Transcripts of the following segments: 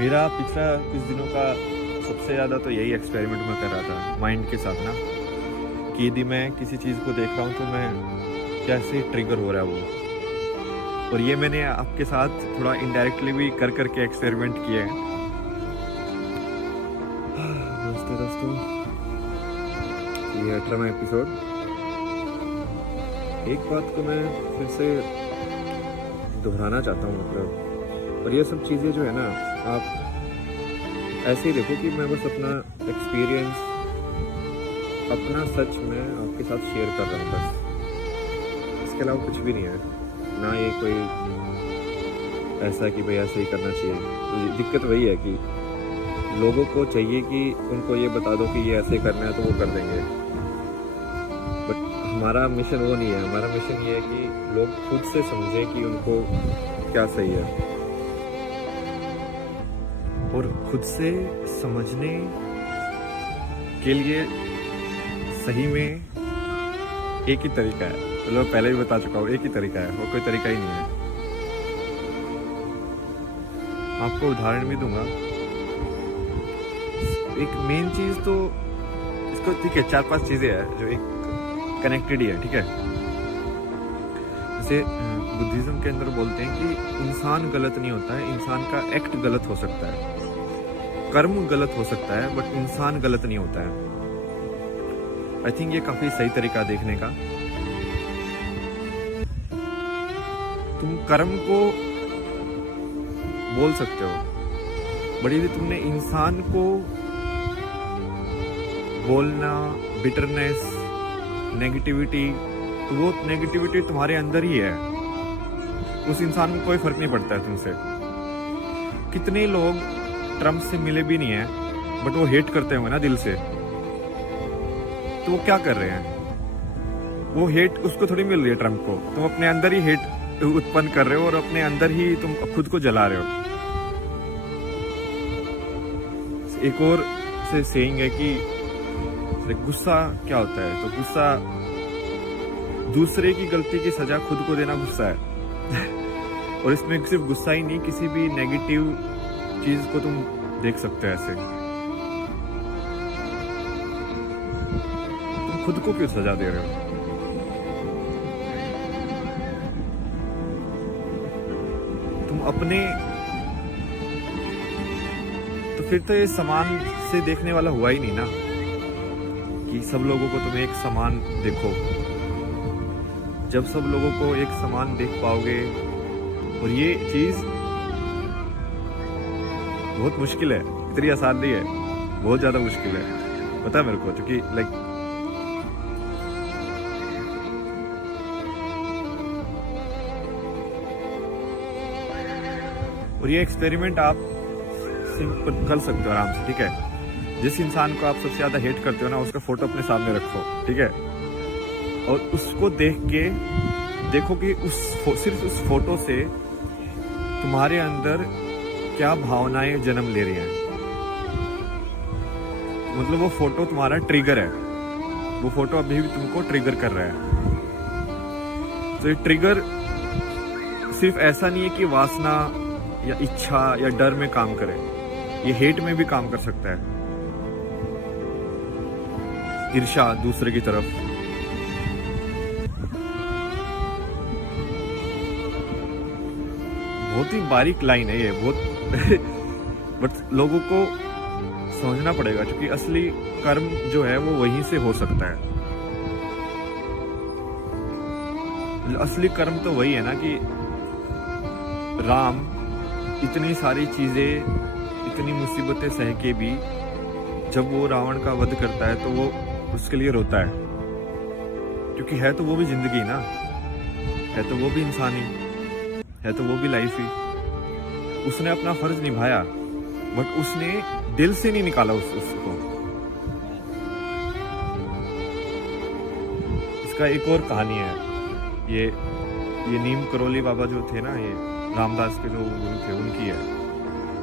मेरा पिछला कुछ दिनों का सबसे ज़्यादा तो यही एक्सपेरिमेंट मैं कर रहा था माइंड के साथ ना, कि यदि मैं किसी चीज़ को देख रहा हूँ तो मैं कैसे ट्रिगर हो रहा है वो। और ये मैंने आपके साथ थोड़ा इनडायरेक्टली भी कर करके एक्सपेरिमेंट किए हैं। नमस्ते दोस्तों, ये 18वां एपिसोड। एक बात को मैं फिर से दोहराना चाहता हूँ, मतलब, और ये सब चीज़ें जो है ना, आप ऐसे ही देखो कि मैं बस अपना एक्सपीरियंस, अपना सच में आपके साथ शेयर कर रहा हूँ बस। इसके अलावा कुछ भी नहीं है ना। ये कोई ऐसा कि भाई ऐसे ही करना चाहिए। तो दिक्कत वही है कि लोगों को चाहिए कि उनको ये बता दो कि ये ऐसे करना है तो वो कर देंगे, बट हमारा मिशन वो नहीं है। हमारा मिशन ये है कि लोग खुद से समझें कि उनको क्या सही है। और खुद से समझने के लिए सही में एक ही तरीका है। तो मैं पहले भी बता चुका हूँ, एक ही तरीका है, और कोई तरीका ही नहीं है। आपको उदाहरण भी दूंगा। एक मेन चीज तो इसको, ठीक है, 4-5 चीजें हैं जो एक कनेक्टेड ही है, ठीक है। जैसे बुद्धिज्म के अंदर बोलते हैं कि इंसान गलत नहीं होता है, इंसान का एक्ट गलत हो सकता है, कर्म गलत हो सकता है, बट इंसान गलत नहीं होता है। आई थिंक ये काफी सही तरीका देखने का। तुम कर्म को बोल सकते हो, बट यदि तुमने इंसान को बोलना, बिटरनेस, नेगेटिविटी, तो वो नेगेटिविटी तुम्हारे अंदर ही है। उस इंसान को कोई फर्क नहीं पड़ता है तुमसे। कितने लोग ट्रम्प से मिले भी नहीं है, बट वो हेट करते होंगे ना दिल से, तो वो क्या कर रहे हैं? वो हेट उसको थोड़ी मिल रही है, ट्रम्प को। तुम अपने अंदर ही हेट उत्पन्न कर रहे हो और अपने अंदर ही तुम खुद को जला रहे हो। एक और से सेइंग है कि गुस्सा क्या होता है, तो गुस्सा दूसरे की गलती की सजा खुद को देना गुस्सा है। और इसमें सिर्फ गुस्सा ही नहीं, किसी भी नेगेटिव चीज को तुम देख सकते हो ऐसे। तुम खुद को क्यों सजा दे रहे हो? तुम अपने, तो फिर तो ये समान से देखने वाला हुआ ही नहीं ना, कि सब लोगों को तुम एक समान देखो। जब सब लोगों को एक समान देख पाओगे, और ये चीज बहुत मुश्किल है, इतनी आसान नहीं है, बहुत ज्यादा मुश्किल है, पता है मेरे को, क्योंकि लाइक और ये एक्सपेरिमेंट आप सिंपल कर सकते हो आराम से, ठीक है। जिस इंसान को आप सबसे ज्यादा हेट करते हो ना, उसका फोटो अपने सामने रखो, ठीक है, और उसको देख के देखो कि सिर्फ उस फोटो से तुम्हारे अंदर क्या भावनाएं जन्म ले रही हैं। मतलब वो फोटो तुम्हारा ट्रिगर है, वो फोटो अभी भी तुमको ट्रिगर कर रहा है। तो ये ट्रिगर सिर्फ ऐसा नहीं है कि वासना या इच्छा या डर में काम करे, ये हेट में भी काम कर सकता है। ईर्ष्या दूसरे की तरफ, बहुत ही बारीक लाइन है ये, बहुत बट लोगों को समझना पड़ेगा, क्योंकि असली कर्म जो है वो वहीं से हो सकता है। असली कर्म तो वही है ना कि राम इतनी सारी चीजें, इतनी मुसीबतें सह के भी जब वो रावण का वध करता है तो वो उसके लिए रोता है, क्योंकि है तो वो भी जिंदगी ना, है तो वो भी इंसान ही है, तो वो भी लाइफ ही। उसने अपना फर्ज निभाया, बट उसने दिल से नहीं निकाला उसको। इसका एक और कहानी है, ये नीम करोली बाबा जो थे ना, ये रामदास के जो गुरु थे, उनकी है।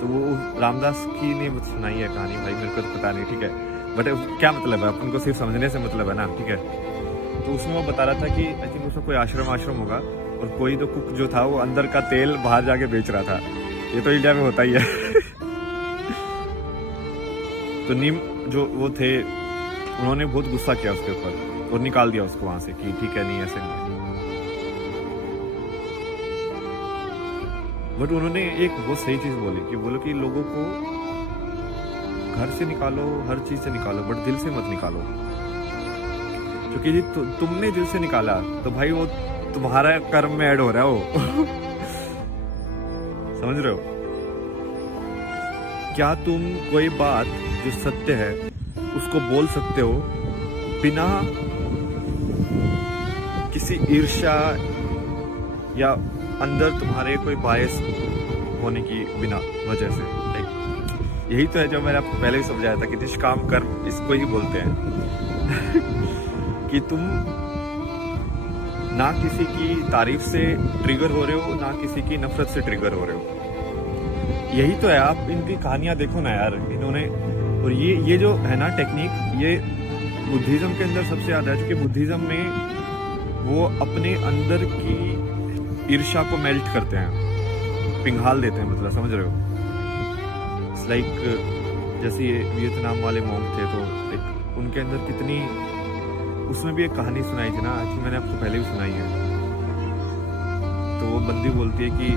तो वो रामदास की ने सुनाई है कहानी, भाई मेरे को तो पता नहीं, ठीक है, बट क्या मतलब है, अपन को सिर्फ समझने से मतलब है ना, ठीक है। तो उसमें वो बता रहा था कि आई थिंक उसमें कोई आश्रम होगा, और कोई तो कुक जो था वो अंदर का तेल बाहर जाके बेच रहा था। ये तो इंडिया में होता ही है। तो नीम जो वो थे, उन्होंने बहुत गुस्सा किया उसके ऊपर और निकाल दिया उसको वहां से कि ठीक है, नहीं ऐसे नहीं। बट उन्होंने एक बहुत सही चीज बोली कि बोलो कि लोगों को घर से निकालो, हर चीज से निकालो, बट दिल से मत निकालो। क्योंकि जी तुमने दिल से निकाला तो भाई वो तुम्हारा कर्म में ऐड हो रहा है वो। समझ रहे हो? क्या तुम कोई बात जो सत्य है उसको बोल सकते हो बिना किसी ईर्ष्या या अंदर तुम्हारे कोई बायस होने की बिना वजह से? यही तो है जो मैंने आपको पहले ही समझाया था कि निष्काम कर्म इसको ही बोलते हैं। कि तुम ना किसी की तारीफ से ट्रिगर हो रहे हो, ना किसी की नफरत से ट्रिगर हो रहे हो। यही तो है। आप इनकी कहानियां देखो ना यार, इन्होंने, और ये जो है ना टेक्निक, ये बुद्धिज्म के अंदर सबसे ज्यादा है। क्योंकि बुद्धिज्म में वो अपने अंदर की ईर्ष्या को मेल्ट करते हैं, पिघाल देते हैं, मतलब समझ रहे हो? इट्स लाइक जैसे ये वियतनाम वाले मॉन्क थे, तो एक उनके अंदर कितनी, उसमें भी एक कहानी सुनाई थी ना, आई थिंक मैंने आपको पहले भी सुनाई है। तो वो बंदी बोलती है कि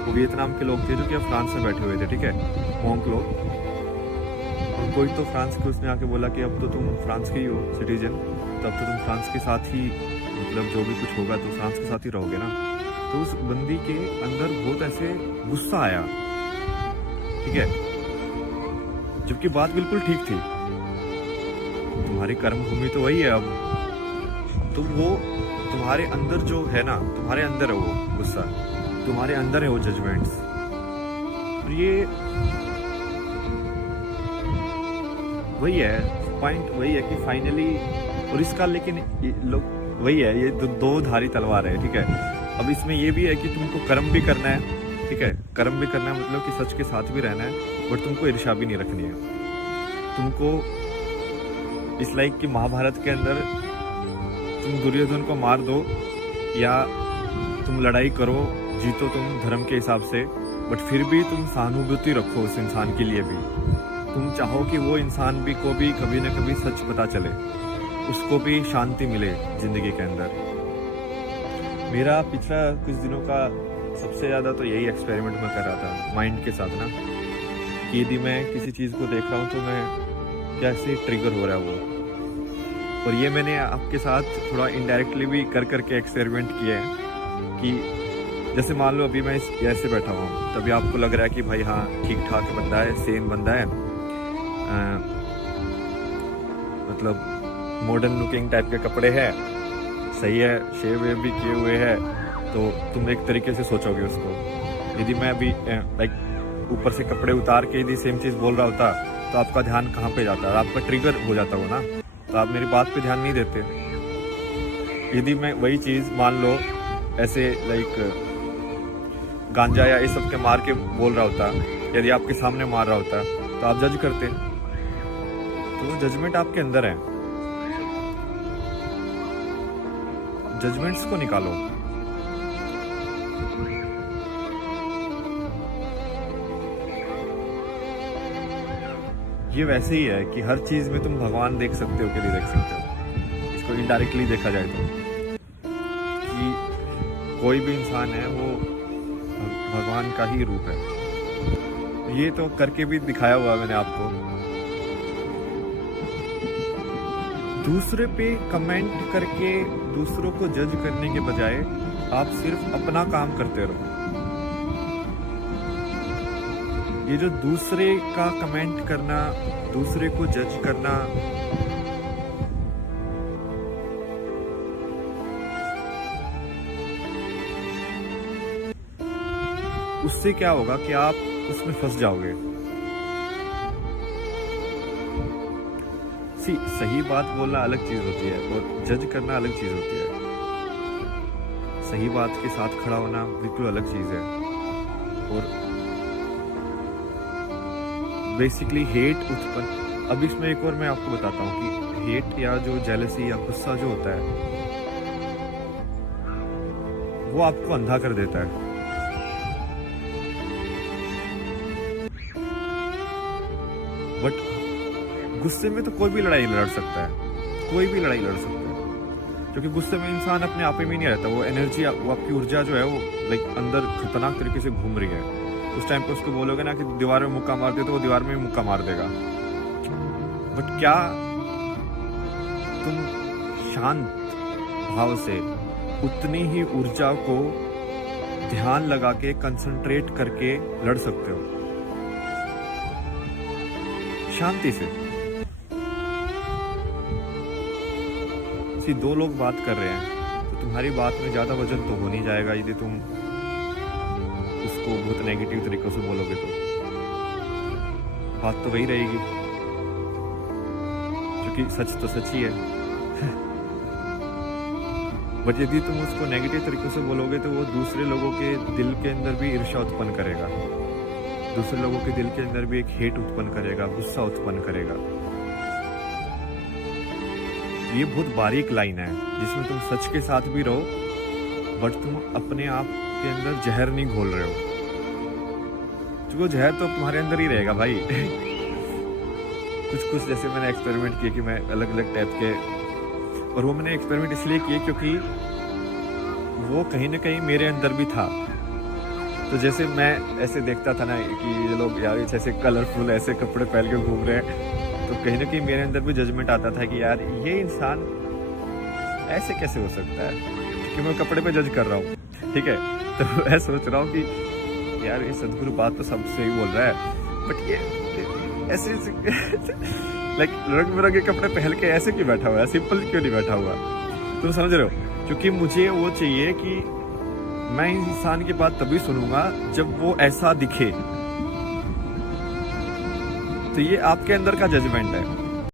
वो वियतनाम के लोग थे जो कि फ्रांस में बैठे हुए थे, ठीक है, मॉन्क लोग। और कोई तो फ्रांस के उसने आके बोला कि अब तो तुम फ्रांस के ही हो सिटीजन, तो अब तो तुम फ्रांस के साथ ही, मतलब जो भी कुछ होगा तो फ्रांस के साथ ही रहोगे ना। तो उस बंदी के अंदर बहुत ऐसे गुस्सा आया, ठीक है, जबकि बात बिल्कुल ठीक थी। तुम्हारी कर्म भूमि तो वही है। अब तो वो तुम्हारे अंदर जो है ना, तुम्हारे अंदर है वो गुस्सा, तुम्हारे अंदर है वो जजमेंट्स। और ये वही है पॉइंट, वही है कि फाइनली, और इसका लेकिन लोग वही है, ये दो धारी तलवार है, ठीक है। अब इसमें ये भी है कि तुमको कर्म भी करना है, ठीक है, कर्म भी करना है, मतलब कि सच के साथ भी रहना है, बट तुमको ईर्ष्या भी नहीं रखनी है। तुमको इस लाइक कि महाभारत के अंदर तुम दुर्योधन को मार दो या तुम लड़ाई करो, जीतो तुम धर्म के हिसाब से, बट फिर भी तुम सहानुभूति रखो उस इंसान के लिए भी। तुम चाहो कि वो इंसान भी को भी कभी न कभी सच पता चले, उसको भी शांति मिले जिंदगी के अंदर। मेरा पिछला कुछ दिनों का सबसे ज़्यादा तो यही एक्सपेरिमेंट मैं कर रहा था माइंड के साथ ना, कि यदि मैं किसी चीज़ को देख रहा हूँ तो मैं कैसे ट्रिगर हो रहा है वो। और ये मैंने आपके साथ थोड़ा इनडायरेक्टली भी कर करके एक्सपेरिमेंट किया है कि जैसे मान लो अभी मैं ऐसे बैठा हुआ हूँ, तभी आपको लग रहा है कि भाई हाँ ठीक ठाक बंदा है, सेम बंदा है, मतलब मॉडर्न लुकिंग टाइप के कपड़े हैं, सही है, शेव वेव भी किए हुए हैं, तो तुम एक तरीके से सोचोगे उसको। यदि मैं अभी लाइक ऊपर से कपड़े उतार के यदि सेम चीज़ बोल रहा होता तो आपका ध्यान कहाँ पे जाता, आपका ट्रिगर हो जाता हो ना, तो आप मेरी बात पे ध्यान नहीं देते। यदि मैं वही चीज़ मान लो ऐसे लाइक गांजा या इस सब के मार के बोल रहा होता, यदि आपके सामने मार रहा होता तो आप जज करते। तो जजमेंट आपके अंदर है, जजमेंट्स को निकालो। ये वैसे ही है कि हर चीज में तुम भगवान देख सकते हो कि नहीं देख सकते हो। इसको इनडायरेक्टली देखा जाए तो कि कोई भी इंसान है वो भगवान का ही रूप है। ये तो करके भी दिखाया हुआ मैंने आपको। दूसरे पे कमेंट करके दूसरों को जज करने के बजाय आप सिर्फ अपना काम करते रहो। ये जो दूसरे का कमेंट करना, दूसरे को जज करना, उससे क्या होगा कि आप उसमें फंस जाओगे। सही बात बोलना अलग चीज होती है और जज करना अलग चीज होती है। सही बात के साथ खड़ा होना बिल्कुल अलग चीज है। और बेसिकली हेट उत्पन्न, अब इसमें एक और मैं आपको बताता हूँ कि हेट या जो जेलसी या गुस्सा जो होता है वो आपको अंधा कर देता है। बट गुस्से में तो कोई भी लड़ाई लड़ सकता है, कोई भी लड़ाई लड़ सकता है, क्योंकि गुस्से में इंसान अपने आप में नहीं रहता। वो एनर्जी, वो आपकी ऊर्जा जो है वो लाइक अंदर खतरनाक तरीके से घूम रही है। उस टाइम पे उसको बोलोगे ना कि दीवार में मुक्का मार दे, तो वो दीवार में मुक्का मार देगा। बट क्या तुम शांत भाव से उतनी ही ऊर्जा को ध्यान लगा के कंसंट्रेट करके लड़ सकते हो शांति से? दो लोग बात कर रहे हैं तो तुम्हारी बात में ज्यादा वजन तो हो नहीं जाएगा यदि तुम उसको बहुत नेगेटिव तरीकों से बोलोगे, तो बात तो वही रहेगी, क्योंकि सच तो सच ही है। बट यदि तुम उसको नेगेटिव तरीकों से बोलोगे तो वो दूसरे लोगों के दिल के अंदर भी ईर्ष्या उत्पन्न करेगा, दूसरे लोगों के दिल के अंदर भी एक हेट उत्पन्न करेगा, गुस्सा उत्पन्न करेगा। ये बहुत बारीक लाइन है जिसमें तुम सच के साथ भी रहो बट तुम अपने आप के अंदर जहर नहीं घोल रहे हो, क्योंकि वो जहर तो तुम्हारे अंदर ही रहेगा भाई। कुछ जैसे मैंने एक्सपेरिमेंट किए कि मैं अलग अलग टाइप के, और वो मैंने एक्सपेरिमेंट इसलिए किए क्योंकि वो कहीं ना कहीं मेरे अंदर भी था। तो जैसे मैं ऐसे देखता था ना कि ये लोग यार ऐसे कलरफुल ऐसे कपड़े पहन के घूम रहे हैं, तो कहीं ना कहीं मेरे अंदर भी जजमेंट आता था कि यार ये इंसान ऐसे कैसे हो सकता है, क्योंकि मैं कपड़े पे जज कर रहा हूँ, ठीक है। तो मैं सोच रहा हूँ कि यार ये सदगुरु बात तो सब सही बोल रहा है, बट ये ऐसे लाइक रंग बिरंगे कपड़े पहन के ऐसे क्यों बैठा हुआ है, सिंपल क्यों नहीं बैठा हुआ? तुम समझ रहे हो? क्योंकि मुझे वो चाहिए कि मैं इस इंसान की बात तभी सुनूंगा जब वो ऐसा दिखे। तो ये आपके अंदर का जजमेंट है।